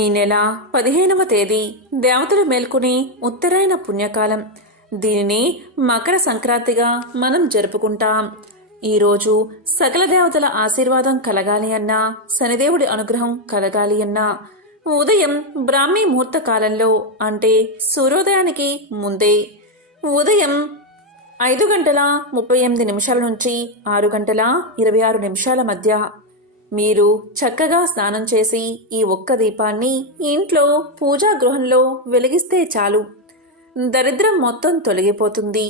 ఈ నెల 15వ తేదీ దేవతలు మేల్కొనే ఉత్తరాయణ పుణ్యకాలం. దీనిని మకర సంక్రాంతిగా మనం జరుపుకుంటాం. ఈరోజు సకల దేవతల ఆశీర్వాదం కలగాలి అన్నా, శనిదేవుడి అనుగ్రహం కలగాలి అన్నా ఉదయం బ్రాహ్మీ ముహూర్త కాలంలో, అంటే సూర్యోదయానికి ముందే ఉదయం 5:38 నుంచి 6:26 మధ్య మీరు చక్కగా స్నానం చేసి ఈ ఒక్క దీపాన్ని ఇంట్లో పూజా గృహంలో వెలిగిస్తే చాలు. దరిద్రం మొత్తం తొలగిపోతుంది.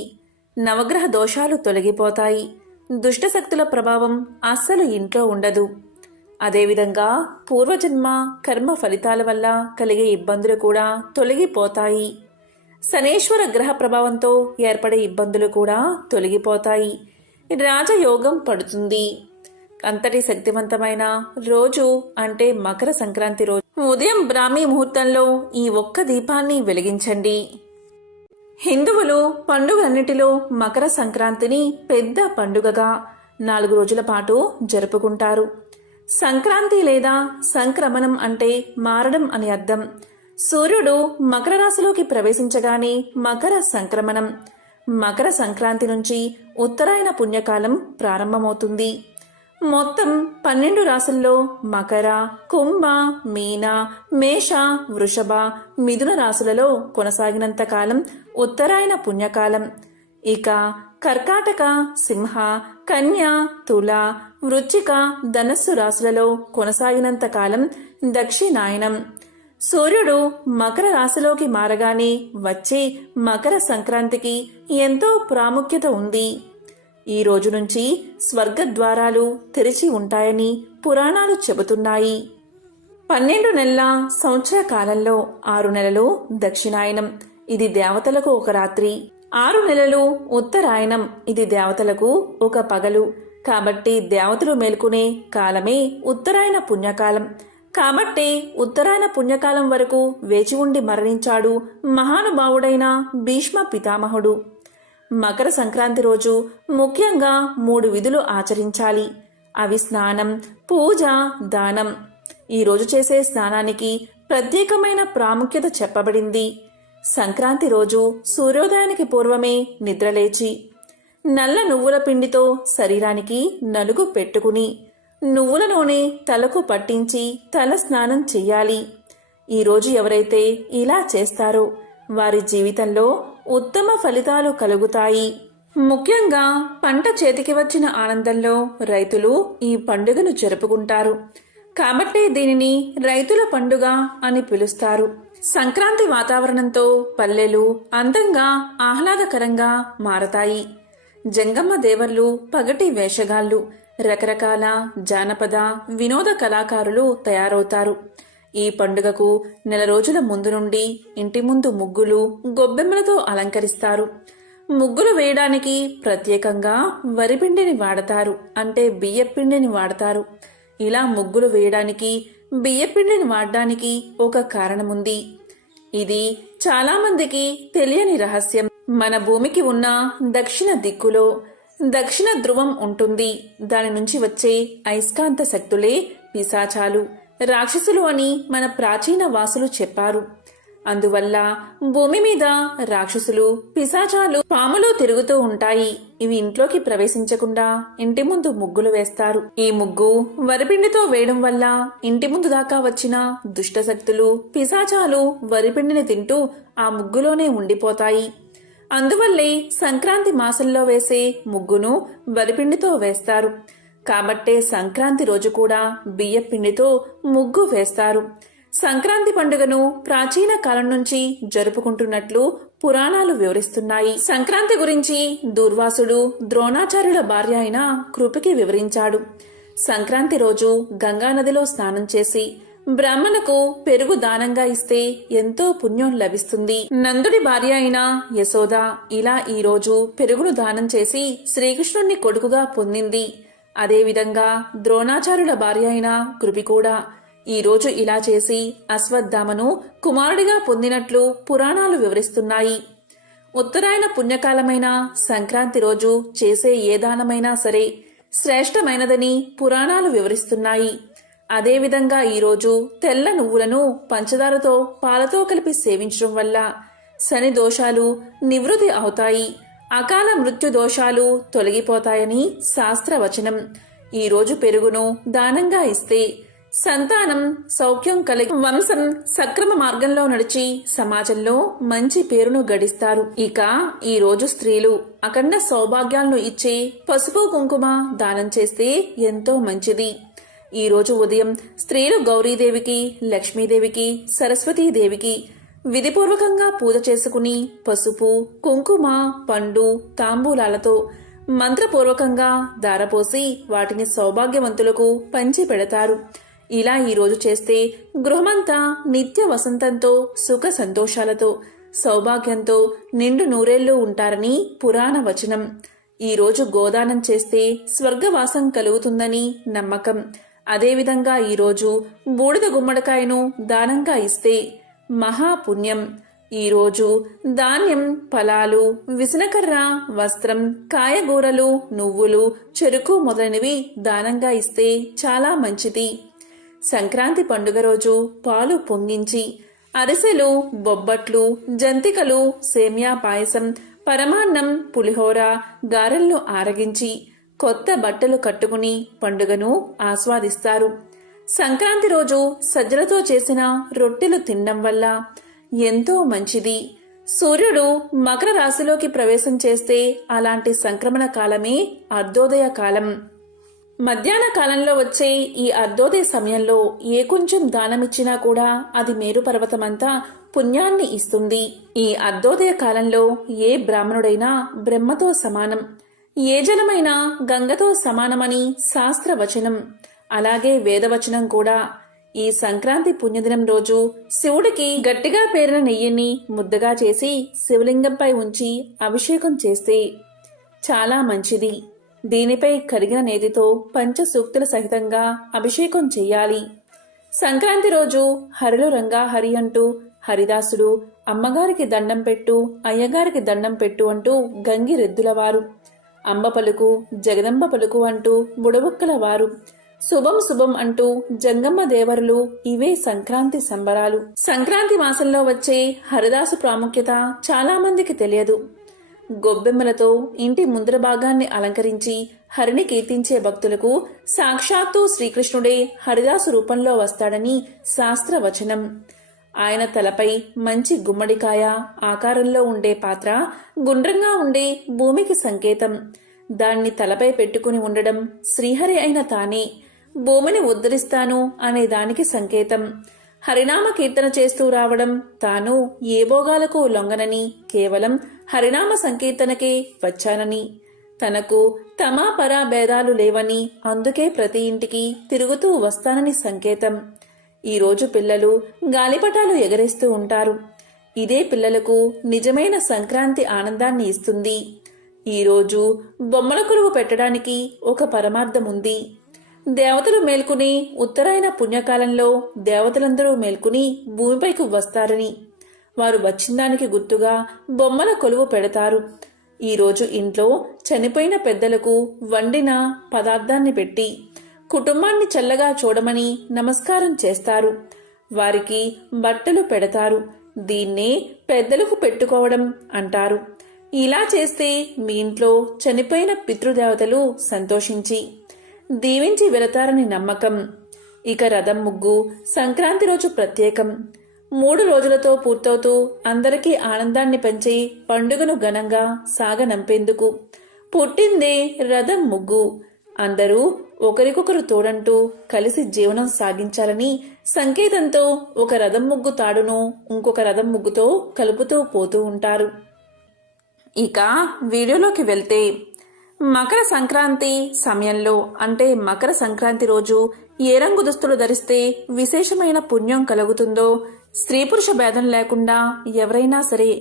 నవగ్రహ దోషాలు తొలగిపోతాయి. దుష్టశక్తుల ప్రభావం అస్సలు ఇంట్లో ఉండదు. అదేవిధంగా పూర్వజన్మ కర్మ ఫలితాల వల్ల కలిగే ఇబ్బందులు కూడా తొలగిపోతాయి. శనేశ్వర గ్రహ ప్రభావంతో ఏర్పడే ఇబ్బందులు కూడా తొలగిపోతాయి. రాజయోగం పడుతుంది. అంతటి శక్తివంతమైన రోజు అంటే మకర సంక్రాంతి రోజు ఉదయం బ్రాహ్మీ ముహూర్తంలో ఈ ఒక్క దీపాన్ని వెలిగించండి. హిందువులు పండుగలన్నిటిలో మకర సంక్రాంతిని పెద్ద పండుగగా 4 రోజుల పాటు జరుపుకుంటారు. సంక్రాంతి లేదా సంక్రమణం అంటే మారడం అని అర్థం. సూర్యుడు మకర రాశిలోకి ప్రవేశించగానే మకర సంక్రమణం. మకర సంక్రాంతి నుంచి ఉత్తరాయణ పుణ్యకాలం ప్రారంభమవుతుంది. మొత్తం 12 రాశుల్లో మకర, కుంభ, మీన, మేష, వృషభ, మిథున రాశులలో కొనసాగినంత కాలం ఉత్తరాయణ పుణ్యకాలం. ఇక కర్కాటక, సింహ, కన్య, తుల, వృశ్చిక, ధనస్సు రాశులలో కొనసాగినంత కాలం దక్షిణాయనం. సూర్యుడు మకర రాశిలోకి మారగానే వచ్చే మకర సంక్రాంతికి ఎంతో ప్రాముఖ్యత ఉంది. ఈ రోజు నుంచి స్వర్గద్వారాలు తెరిచి ఉంటాయని పురాణాలు చెబుతున్నాయి. 12 నెలల సంవత్సర కాలంలో 6 నెలలు దక్షిణాయనం, ఇది దేవతలకు ఒక రాత్రి. 6 నెలలు ఉత్తరాయణం, ఇది దేవతలకు ఒక పగలు. కాబట్టి దేవతలు మేల్కొనే కాలమే ఉత్తరాయణ పుణ్యకాలం. కాబట్టి ఉత్తరాయణ పుణ్యకాలం వరకు వేచి ఉండి మరణించాడు మహానుభావుడైన భీష్మ పితామహుడు. మకర సంక్రాంతి రోజు ముఖ్యంగా 3 విధులు ఆచరించాలి. అవి స్నానం, పూజ, దానం. ఈ రోజు చేసే స్నానానికి ప్రత్యేకమైన ప్రాముఖ్యత చెప్పబడింది. సంక్రాంతి రోజు సూర్యోదయానికి పూర్వమే నిద్రలేచి నల్ల నువ్వుల పిండితో శరీరానికి నలుగు పెట్టుకుని నువ్వుల నూనె తలకు పట్టించి తల స్నానం చెయ్యాలి. ఈరోజు ఎవరైతే ఇలా చేస్తారో వారి జీవితంలో ఉత్తమ ఫలితాలు కలుగుతాయి. ముఖ్యంగా పంట చేతికి వచ్చిన ఆనందంలో రైతులు ఈ పండుగను జరుపుకుంటారు. కాబట్టి దీనిని రైతుల పండుగ అని పిలుస్తారు. సంక్రాంతి వాతావరణంతో పల్లెలు అందంగా ఆహ్లాదకరంగా మారతాయి. జంగమ్మ దేవర్లు, పగటి వేషగాళ్లు, రకరకాల జానపద వినోద కళాకారులు తయారవుతారు. ఈ పండుగకు 4 రోజుల ముందు నుండి ఇంటి ముందు ముగ్గులు, గొబ్బెమ్మలతో అలంకరిస్తారు. ముగ్గులు వేయడానికి ప్రత్యేకంగా వరిపిండిని వాడతారు, అంటే బియ్యపిండిని వాడతారు. ఇలా ముగ్గులు వేయడానికి బియ్యపిండిని వాడడానికి ఒక కారణముంది. ఇది చాలా మందికి తెలియని రహస్యం. మన భూమికి ఉన్న దక్షిణ దిక్కులో దక్షిణ ధ్రువం ఉంటుంది. దాని నుంచి వచ్చే అయస్కాంత శక్తులే పిశాచాలు, రాక్షసులు అని మన ప్రాచీన వాసులు చెప్పారు. అందువల్ల భూమి మీద రాక్షసులు, పిశాచాలు, పాములు తిరుగుతూ ఉంటాయి. ఇవి ఇంట్లోకి ప్రవేశించకుండా ఇంటి ముందు ముగ్గులు వేస్తారు. ఈ ముగ్గు వరిపిండితో వేయడం వల్ల ఇంటి ముందు దాకా వచ్చిన దుష్టశక్తులు, పిశాచాలు వరిపిండిని తింటూ ఆ ముగ్గులోనే ఉండిపోతాయి. అందువల్లే సంక్రాంతి మాసంలో వేసే ముగ్గును వరిపిండితో వేస్తారు. కాబట్టే సంక్రాంతి రోజు కూడా బియ్యపిండితో ముగ్గు వేస్తారు. సంక్రాంతి పండుగను ప్రాచీన కాలం నుంచి జరుపుకుంటున్నట్లు పురాణాలు వివరిస్తున్నాయి. సంక్రాంతి గురించి దూర్వాసుడు ద్రోణాచార్యుల భార్య అయిన కృపికి వివరించాడు. సంక్రాంతి రోజు గంగానదిలో స్నానం చేసి బ్రాహ్మణకు పెరుగు దానంగా ఇస్తే ఎంతో పుణ్యం లభిస్తుంది. నందుడి భార్య అయిన యశోద ఇలా ఈ రోజు పెరుగును దానం చేసి శ్రీకృష్ణుణ్ణి కొడుకుగా పొందింది. అదేవిధంగా ద్రోణాచార్యుల భార్య అయిన కృపి కూడా ఈ రోజు ఇలా చేసి అశ్వత్థామను కుమారుడిగా పొందినట్లు పురాణాలు వివరిస్తున్నాయి. ఉత్తరాయణ పుణ్యకాలమైన సంక్రాంతి రోజు చేసే ఏ దానమైనా సరే శ్రేష్టమైనదని పురాణాలు వివరిస్తున్నాయి. అదేవిధంగా ఈరోజు తెల్ల నువ్వులను పంచదారతో పాలతో కలిపి సేవించడం వల్ల శని దోషాలు నివృత్తి అవుతాయి, అకాల మృత్యు దోషాలు తొలగిపోతాయని శాస్త్రవచనం. ఈరోజు పెరుగును దానంగా ఇస్తే సంతానం సౌఖ్యం కలిగి వంశం సక్రమ మార్గంలో నడిచి సమాజంలో మంచి పేరును గడిస్తారు. ఇక ఈ రోజు స్త్రీలు అఖండ సౌభాగ్యాలను ఇచ్చే పసుపు కుంకుమ దానం చేస్తే ఎంతో మంచిది. ఈ రోజు ఉదయం స్త్రీలు గౌరీదేవికి, లక్ష్మీదేవికి, సరస్వతీదేవికి విధిపూర్వకంగా పూజ చేసుకుని పసుపు కుంకుమ పండు తాంబూలాలతో మంత్రపూర్వకంగా దారపోసి వాటిని సౌభాగ్యవంతులకు పంచి పెడతారు. ఇలా ఈరోజు చేస్తే గృహమంతా నిత్య వసంతంతో సుఖ సంతోషాలతో సౌభాగ్యంతో నిండు నూరేళ్లు ఉంటారని పురాణ వచనం. ఈరోజు గోదానం చేస్తే స్వర్గవాసం కలుగుతుందని నమ్మకం. అదేవిధంగా ఈరోజు బూడిద గుమ్మడికాయను దానంగా ఇస్తే మహాపుణ్యం. ఈరోజు ధాన్యం, ఫలాలు, విసనకర్ర, వస్త్రం, కాయగూరలు, నువ్వులు, చెరుకు మొదలైనవి దానంగా ఇస్తే చాలా మంచిది. సంక్రాంతి పండుగ రోజు పాలు పొంగించి అరిసెలు, బొబ్బట్లు, జంతికలు, సేమ్యా పాయసం, పరమాన్నం, పులిహోర, గారెలను ఆరగించి కొత్త బట్టలు కట్టుకుని పండుగను ఆస్వాదిస్తారు. సంక్రాంతి రోజు సజ్జలతో చేసిన రొట్టెలు తినడం వల్ల ఎంతో మంచిది. సూర్యుడు మకర రాశిలోకి ప్రవేశం చేస్తే అలాంటి సంక్రమణ కాలమే అర్ధోదయ కాలం. మధ్యాహ్న కాలంలో వచ్చే ఈ అర్ధోదయ సమయంలో ఏ కొంచెం దానమిచ్చినా కూడా అది మేరు పర్వతమంతా పుణ్యాన్ని ఇస్తుంది. ఈ అర్ధోదయ కాలంలో ఏ బ్రాహ్మణుడైనా బ్రహ్మతో సమానం, ఏ జలమైనా గంగతో సమానమని శాస్త్రవచనం. అలాగే వేదవచనం కూడా. ఈ సంక్రాంతి పుణ్యదినం రోజు శివుడికి గట్టిగా పేరిన నెయ్యిని ముద్దగా చేసి శివలింగంపై ఉంచి అభిషేకం చేస్తే చాలా మంచిది. దీనిపై కరిగిన నేతితో పంచసూక్తుల సహితంగా అభిషేకం చెయ్యాలి. సంక్రాంతి రోజు హరిలో రంగా హరి అంటూ హరిదాసుడు అమ్మగారికి దండం పెట్టు, అయ్యగారికి దండం పెట్టు అంటూ గంగిరెద్దులవారు, అంబ పలుకు జగదంబ పలుకు అంటూ బుడబుక్కలవారు, శుభం శుభం అంటూ జంగమ్మ దేవరులు. ఇవే సంక్రాంతి సంబరాలు. సంక్రాంతి మాసంలో వచ్చే హరిదాసు ప్రాముఖ్యత చాలా మందికి తెలియదు. గొబ్బెమ్మలతో ఇంటి ముందర భాగాన్ని అలంకరించి హరిని కీర్తించే భక్తులకు సాక్షాత్తు శ్రీకృష్ణుడే హరిదాసు రూపంలో వస్తాడని శాస్త్రవచనం. ఆయన తలపై మంచి గుమ్మడికాయ ఆకారంలో ఉండే పాత్ర గుండ్రంగా ఉండే భూమికి సంకేతం. దాన్ని తలపై పెట్టుకుని ఉండడం శ్రీహరి అయిన తానే భూమిని ఉద్ధరిస్తాను అనే దానికి సంకేతం. హరినామ కీర్తన చేస్తూ రావడం తాను ఏ భోగాలకు లొంగనని, కేవలం హరినామ సంకీర్తనకే వచ్చానని, తనకు తమా పరా భేదాలు లేవని, అందుకే ప్రతి ఇంటికి తిరుగుతూ వస్తానని సంకేతం. ఈరోజు పిల్లలు గాలిపటాలు ఎగరేస్తూ ఉంటారు. ఇదే పిల్లలకు నిజమైన సంక్రాంతి ఆనందాన్ని ఇస్తుంది. ఈరోజు బొమ్మల కొలువు పెట్టడానికి ఒక పరమార్థం ఉంది. దేవతలు మేల్కుని ఉత్తరాయణ పుణ్యకాలంలో దేవతలందరూ మేల్కుని భూమిపైకి వస్తారని, వారు వచ్చిందానికి గుర్తుగా బొమ్మల కొలువు పెడతారు. ఈరోజు ఇంట్లో చనిపోయిన పెద్దలకు వండిన పదార్థాన్ని పెట్టి కుటుంబాన్ని చల్లగా చూడమని నమస్కారం చేస్తారు. వారికి బట్టలు పెడతారు. దీన్నే పెద్దలకు పెట్టుకోవడం అంటారు. ఇలా చేస్తే మీ ఇంట్లో చనిపోయిన పితృదేవతలు సంతోషించి దీవించి వెళతారని నమ్మకం. ఇక రథం ముగ్గు సంక్రాంతి రోజు ప్రత్యేకం. 3 రోజులతో పూర్తవుతూ అందరికీ ఆనందాన్ని పంచి పండుగను ఘనంగా సాగనంపేందుకు పుట్టిందే రథం ముగ్గు. అందరూ ఒకరికొకరు తోడంటూ కలిసి జీవనం సాగించాలని సంకేతంతో ఒక రథం ముగ్గు తాడును ఇంకొక రథం ముగ్గుతో కలుపుతూ పోతూ ఉంటారు. ఇక వీడియోలోకి వెళ్తే, మకర సంక్రాంతి సమయంలో అంటే మకర సంక్రాంతి రోజు ఏ రంగు దుస్తులు ధరిస్తే విశేషమైన పుణ్యం కలుగుతుందో, స్త్రీ పురుష భేదం లేకుండా ఎవరైనా సరే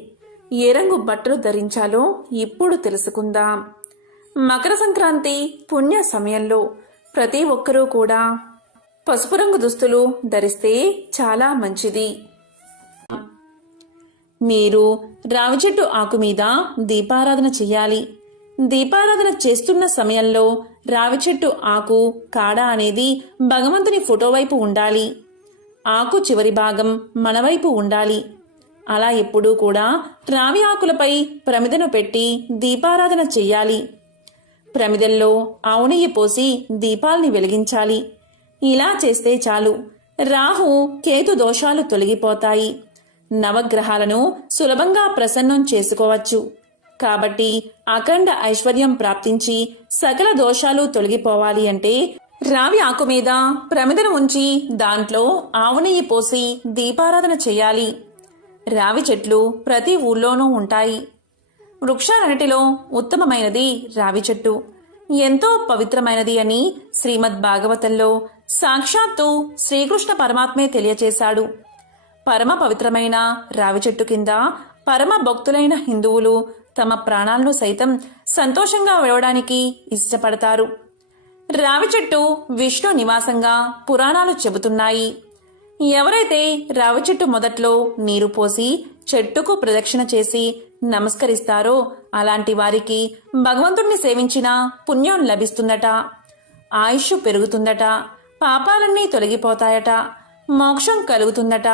ఏ రంగు బట్టలు ధరించాలో ఇప్పుడు తెలుసుకుందాం. మకర సంక్రాంతి పుణ్య సమయంలో ప్రతి ఒక్కరూ కూడా పసుపు రంగు దుస్తులు ధరిస్తే చాలా మంచిది. మీరు రావి చెట్టు ఆకు మీద దీపారాధన చెయ్యాలి. దీపారాధన చేస్తున్న సమయంలో రావి చెట్టు ఆకు కాడ అనేది భగవంతుని ఫోటో వైపు ఉండాలి. ఆకు చివరి భాగం మన వైపు ఉండాలి. అలా ఎప్పుడూ కూడా రావి ఆకులపై ప్రమిదను పెట్టి దీపారాధన చెయ్యాలి. ప్రమిదల్లో ఆవు నెయ్యి పోసి దీపాల్ని వెలిగించాలి. ఇలా చేస్తే చాలు, రాహు కేతు దోషాలు తొలగిపోతాయి. నవగ్రహాలను సులభంగా ప్రసన్నం చేసుకోవచ్చు. కాబట్టి అఖండ ఐశ్వర్యం ప్రాప్తించి సకల దోషాలు తొలగిపోవాలి అంటే రావి ఆకు మీద ప్రమిదను ఉంచి దాంట్లో ఆవు నెయ్యి పోసి దీపారాధన చేయాలి. రావి చెట్లు ప్రతి ఊళ్ళోనూ ఉంటాయి. వృక్షాలన్నిటిలో ఉత్తమమైనది రావి చెట్టు. ఎంతో పవిత్రమైనది అని శ్రీమద్ భాగవతంలో సాక్షాత్తు శ్రీకృష్ణ పరమాత్మే తెలియచేశాడు. పరమ పవిత్రమైన రావి చెట్టు కింద పరమ భక్తులైన హిందువులు తమ ప్రాణాలను సైతం సంతోషంగా విడవడానికి ఇష్టపడతారు. రావి చెట్టు విష్ణు నివాసంగా పురాణాలు చెబుతున్నాయి. ఎవరైతే రావి చెట్టు మొదట్లో నీరు పోసి చెట్టుకు ప్రదక్షిణ చేసి నమస్కరిస్తారో అలాంటి వారికి భగవంతుణ్ణి సేవించిన పుణ్యం లభిస్తుందట, ఆయుష్ పెరుగుతుందట, పాపాలన్నీ తొలగిపోతాయట, మోక్షం కలుగుతుందట.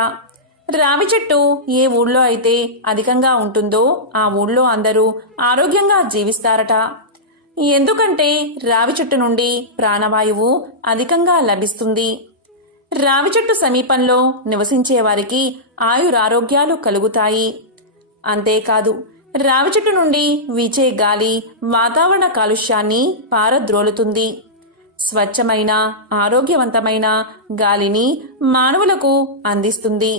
రావి చెట్టు ఏ ఊళ్ళో అయితే అధికంగా ఉంటుందో ఆ ఊళ్ళో అందరూ ఆరోగ్యంగా జీవిస్తారట. ఎందుకంటే రావి చెట్టు నుండి ప్రాణవాయువు అధికంగా లభిస్తుంది. రావి చెట్టు సమీపంలో నివసించే వారికి ఆయురారోగ్యాలు కలుగుతాయి. అంతేకాదు, రావి చెట్టు నుండి వీచే గాలి వాతావరణ కాలుష్యాన్ని పారద్రోలుతుంది. స్వచ్ఛమైన ఆరోగ్యవంతమైన గాలిని మానవులకు అందిస్తుంది.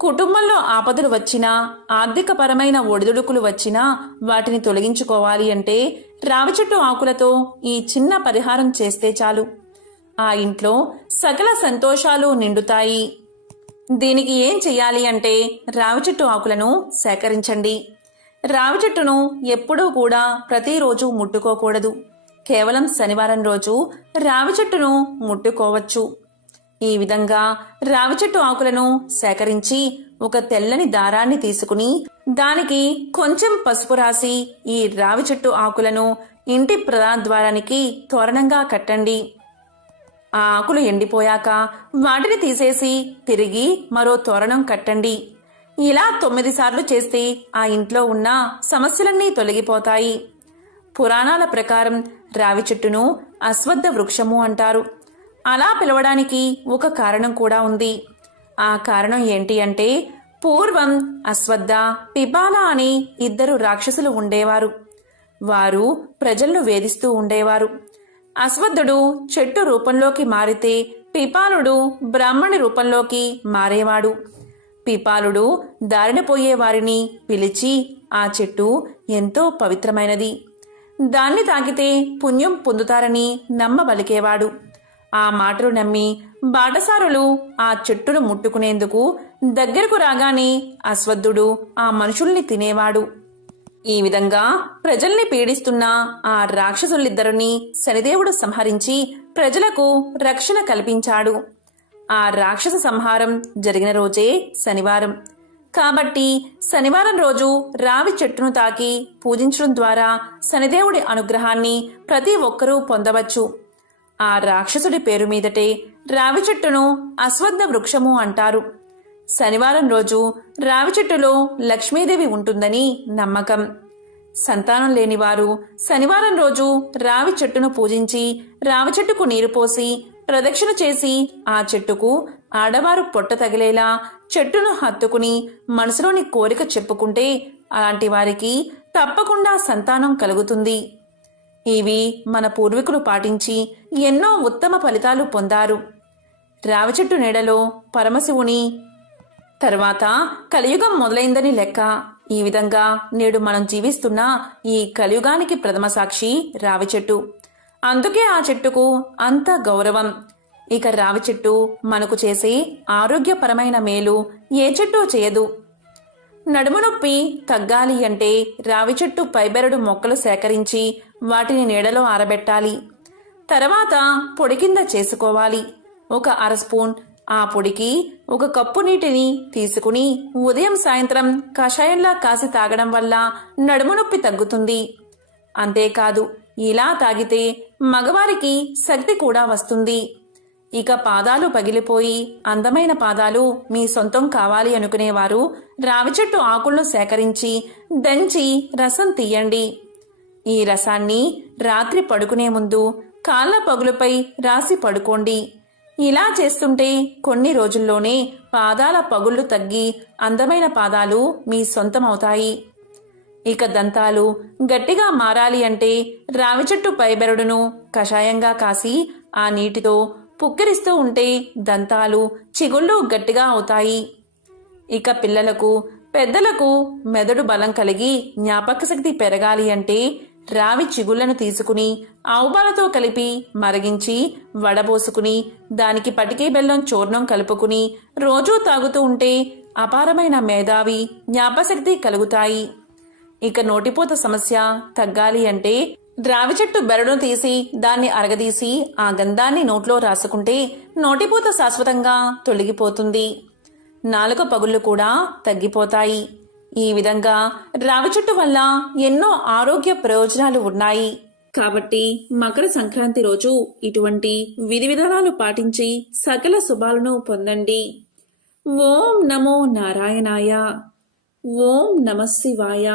కుటుంబంలో ఆపదలు వచ్చినా, ఆర్థికపరమైన ఒడిదుడుకులు వచ్చినా వాటిని తొలగించుకోవాలి అంటే రావి చెట్టు ఆకులతో ఈ చిన్న పరిహారం చేస్తే చాలు. ఆ ఇంట్లో సకల సంతోషాలు నిండుతాయి. దీనికి ఏం చెయ్యాలి అంటే రావి చెట్టు ఆకులను సేకరించండి. రావి చెట్టును ఎప్పుడూ కూడా ప్రతిరోజు ముట్టుకోకూడదు. కేవలం శనివారం రోజు రావి చెట్టును ముట్టుకోవచ్చు. ఈ విధంగా రావి చెట్టు ఆకులను సేకరించి ఒక తెల్లని దారాన్ని తీసుకుని దానికి కొంచెం పసుపు రాసి ఈ రావి చెట్టు ఆకులను ఇంటి ప్రధానద్వారానికి తోరణంగా కట్టండి. ఆ ఆకులు ఎండిపోయాక వాటిని తీసేసి తిరిగి మరో తోరణం కట్టండి. ఇలా 9 సార్లు చేస్తే ఆ ఇంట్లో ఉన్న సమస్యలన్నీ తొలగిపోతాయి. పురాణాల ప్రకారం రావి చెట్టును అశ్వత్థ వృక్షము అంటారు. అలా పిలవడానికి ఒక కారణం కూడా ఉంది. ఆ కారణం ఏంటి అంటే పూర్వం అశ్వత్థ, పిపాల అని 2 రాక్షసులు ఉండేవారు. వారు ప్రజలను వేధిస్తూ ఉండేవారు. అశ్వత్థుడు చెట్టు రూపంలోకి మారితే పిపాలుడు బ్రాహ్మణి రూపంలోకి మారేవాడు. పిపాలుడు దారిన పోయే వారిని పిలిచి ఆ చెట్టు ఎంతో పవిత్రమైనది, దాన్ని తాకితే పుణ్యం పొందుతారని నమ్మబలికేవాడు. ఆ మాటలు నమ్మి బాటసారులు ఆ చెట్టును ముట్టుకునేందుకు దగ్గరకు రాగానే అశ్వత్థుడు ఆ మనుషుల్ని తినేవాడు. ఈ విధంగా ప్రజల్ని పీడిస్తున్న ఆ రాక్షసులిద్దరినీ శనిదేవుడు సంహరించి ప్రజలకు రక్షణ కల్పించాడు. ఆ రాక్షస సంహారం జరిగిన రోజే శనివారం. కాబట్టి శనివారం రోజు రావి చెట్టును తాకి పూజించడం ద్వారా శనిదేవుడి అనుగ్రహాన్ని ప్రతి ఒక్కరూ పొందవచ్చు. ఆ రాక్షసుడి పేరు మీదటే రావి చెట్టును అశ్వత్థ వృక్షము అంటారు. శనివారం రోజు రావి చెట్టులో లక్ష్మీదేవి ఉంటుందని నమ్మకం. సంతానం లేనివారు శనివారం రోజు రావి చెట్టును పూజించి రావి చెట్టుకు నీరు పోసి ప్రదక్షిణ చేసి ఆ చెట్టుకు ఆడవారు పొట్ట తగిలేలా చెట్టును హత్తుకుని మనసులోని కోరిక చెప్పుకుంటే అలాంటి వారికి తప్పకుండా సంతానం కలుగుతుంది. ఇవి మన పూర్వీకులు పాటించి ఎన్నో ఉత్తమ ఫలితాలు పొందారు. రావి చెట్టు నీడలో పరమశివుని తర్వాత కలియుగం మొదలైందని లెక్క. ఈ విధంగా నేడు మనం జీవిస్తున్న ఈ కలియుగానికి ప్రథమ సాక్షి రావి చెట్టు. అందుకే ఆ చెట్టుకు అంత గౌరవం. ఇక రావి చెట్టు మనకు చేసే ఆరోగ్యపరమైన మేలు ఏ చెట్టు చేయదు. నడుము నొప్పి తగ్గాలి అంటే రావి చెట్టు పైబెరడు మొక్కలు సేకరించి వాటిని నీడలో ఆరబెట్టాలి. తర్వాత పొడి కింద చేసుకోవాలి. ఒక అర స్పూన్ ఆ పొడికి 1 కప్పు నీటిని తీసుకుని ఉదయం సాయంత్రం కషాయంలా కాసి తాగడం వల్ల నడుము నొప్పి తగ్గుతుంది. అంతేకాదు, ఇలా తాగితే మగవారికి శక్తి కూడా వస్తుంది. ఇక పాదాలు పగిలిపోయి అందమైన పాదాలు మీ సొంతం కావాలి అనుకునేవారు రావి చెట్టు ఆకులను సేకరించి దంచి రసం తీయండి. ఈ రసాన్ని రాత్రి పడుకునే ముందు కాళ్ళ పగులుపై రాసి పడుకోండి. ఇలా చేస్తుంటే కొన్ని రోజుల్లోనే పాదాల పగుళ్ళు తగ్గి అందమైన పాదాలు మీ సొంతమవుతాయి. ఇక దంతాలు గట్టిగా మారాలి అంటే రావి చెట్టు పైబెరడును కషాయంగా కాసి ఆ నీటితో పుక్కిరిస్తూ ఉంటే దంతాలు చిగుళ్ళు గట్టిగా అవుతాయి. ఇక పిల్లలకు పెద్దలకు మెదడు బలం కలిగి జ్ఞాపక శక్తి పెరగాలి అంటే రావి చిగుళ్లను తీసుకుని ఆవుపాలతో కలిపి మరిగించి వడబోసుకుని దానికి పటికే బెల్లం చూర్ణం కలుపుకుని రోజూ తాగుతూ ఉంటే అపారమైన మేధావి జ్ఞాపశక్తి కలుగుతాయి. ఇక నోటిపూత సమస్య తగ్గాలి అంటే రావి చెట్టు బెరడును తీసి దాన్ని అరగదీసి ఆ గంధాన్ని నోట్లో రాసుకుంటే నోటిపూత శాశ్వతంగా తొలగిపోతుంది. నాలుక పగుళ్ళు కూడా తగ్గిపోతాయి. ఈ విధంగా రావి చెట్టు వల్ల ఎన్నో ఆరోగ్య ప్రయోజనాలు ఉన్నాయి. కాబట్టి మకర సంక్రాంతి రోజు ఇటువంటి విధి విధానాలు పాటించి సకల శుభాలను పొందండి. ఓం నమో నారాయణాయ. ఓం నమః శివాయ.